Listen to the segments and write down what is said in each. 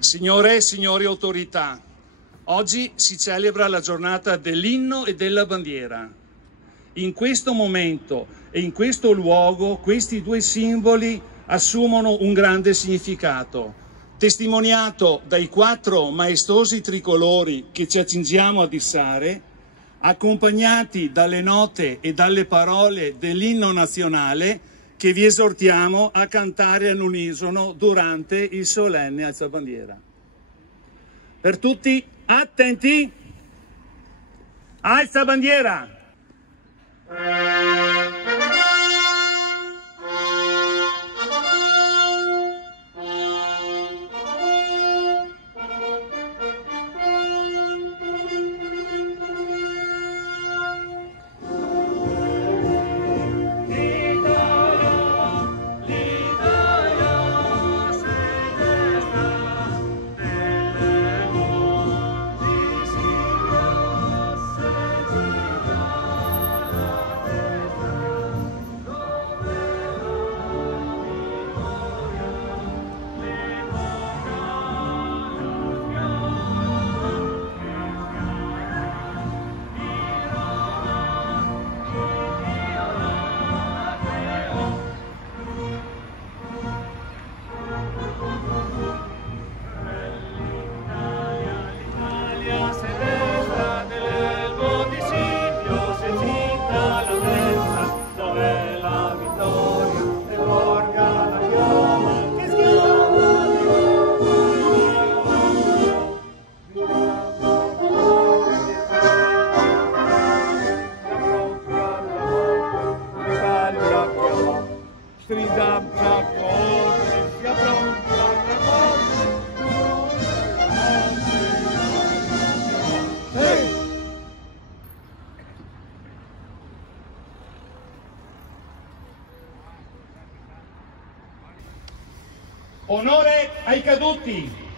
Signore e signori autorità, oggi si celebra la giornata dell'inno e della bandiera. In questo momento e in questo luogo questi due simboli assumono un grande significato, testimoniato dai 4 maestosi tricolori che ci accingiamo a issare, accompagnati dalle note e dalle parole dell'inno nazionale che vi esortiamo a cantare all'unisono durante il solenne alzabandiera. Per tutti, attenti! Alzabandiera! Onore ai caduti!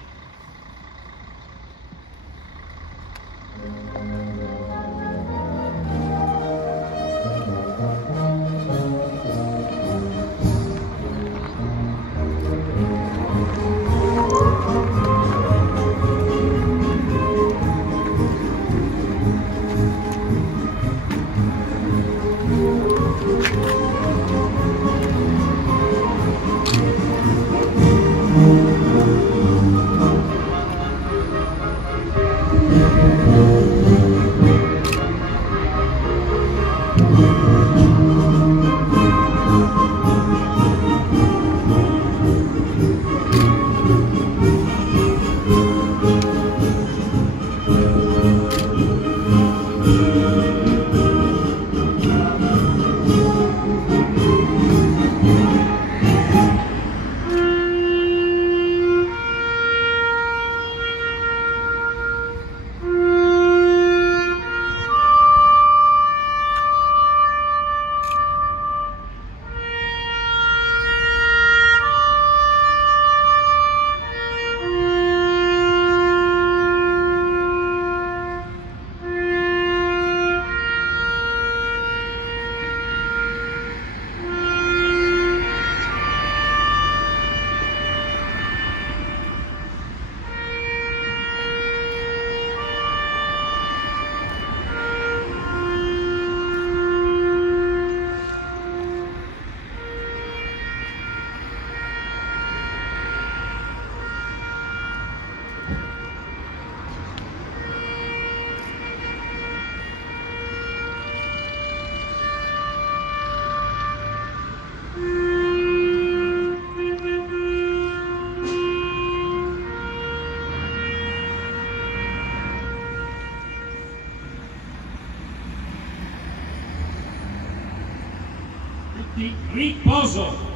Riposo!